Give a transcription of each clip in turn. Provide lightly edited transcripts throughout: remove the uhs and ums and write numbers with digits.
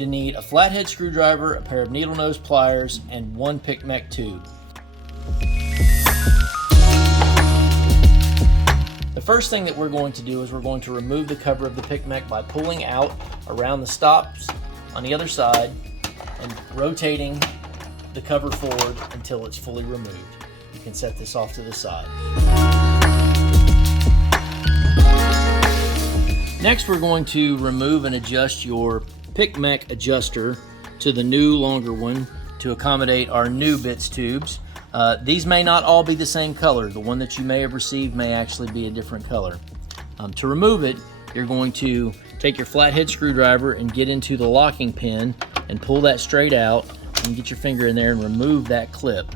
to need a flathead screwdriver, a pair of needle nose pliers, and one P.I.C tube. The first thing that we're going to do is we're going to remove the cover of the P.I.C by pulling out around the stops on the other side and rotating the cover forward until it's fully removed. You can set this off to the side. Next, we're going to remove and adjust your P.I.C adjuster to the new longer one to accommodate our new bits tubes. These may not all be the same color. The one that you may have received may actually be a different color. To remove it, you're going to take your flathead screwdriver and get into the locking pin and pull that straight out and get your finger in there and remove that clip.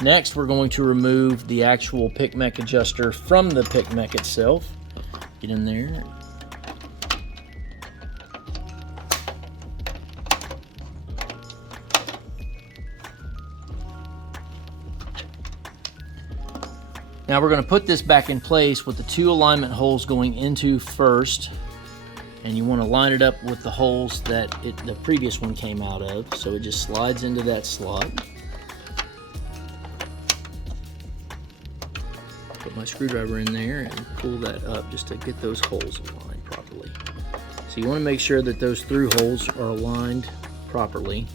Next, we're going to remove the actual P.I.C adjuster from the P.I.C itself. Get in there. Now we're going to put this back in place with the two alignment holes going into first, and you want to line it up with the holes that the previous one came out of, so it just slides into that slot. Put my screwdriver in there and pull that up just to get those holes aligned properly. So you want to make sure that those through holes are aligned properly.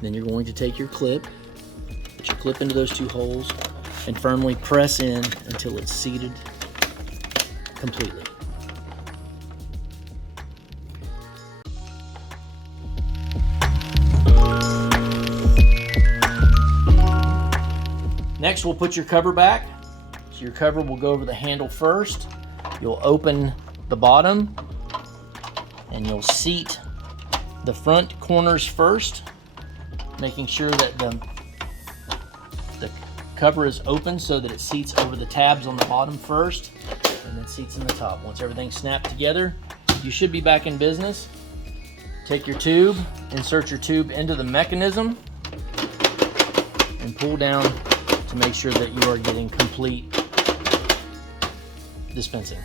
Then you're going to take your clip, put your clip into those two holes, and firmly press in until it's seated completely. Next, we'll put your cover back. So your cover will go over the handle first. You'll open the bottom and you'll seat the front corners first, making sure that the cover is open so that it seats over the tabs on the bottom first and then seats in the top. Once everything's snapped together, you should be back in business. Take your tube, insert your tube into the mechanism, and pull down to make sure that you are getting complete dispensing.